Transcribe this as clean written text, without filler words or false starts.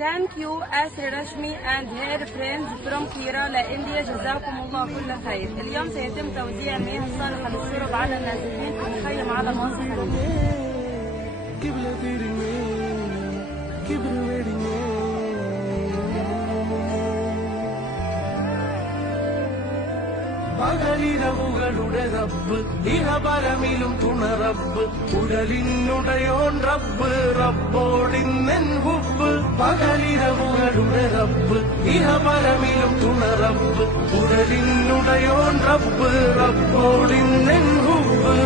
Thank you Asri Rashmi and her friends from Kerala, India. جزاكم الله كل خير. اليوم سيتم توزيع المياه الصالحة للشرب على النازحين في المخيم على منصة പകലിരവുകളുടെ റബ്ബ് ഇഹപരമിലും തുണറബ്ബ് ഉടലിനുടയോൻ റബ്ബ് റബ്ബോടിന്നെൻ ഹുബ്ബ് പകലിരവുകളുടെ റബ്ബ് ഇഹപരമിലും തുണറബ്ബ് ഉടലിനുടയോൻ റബ്ബ് റബ്ബോടിന്നെൻ ഹുബ്ബ്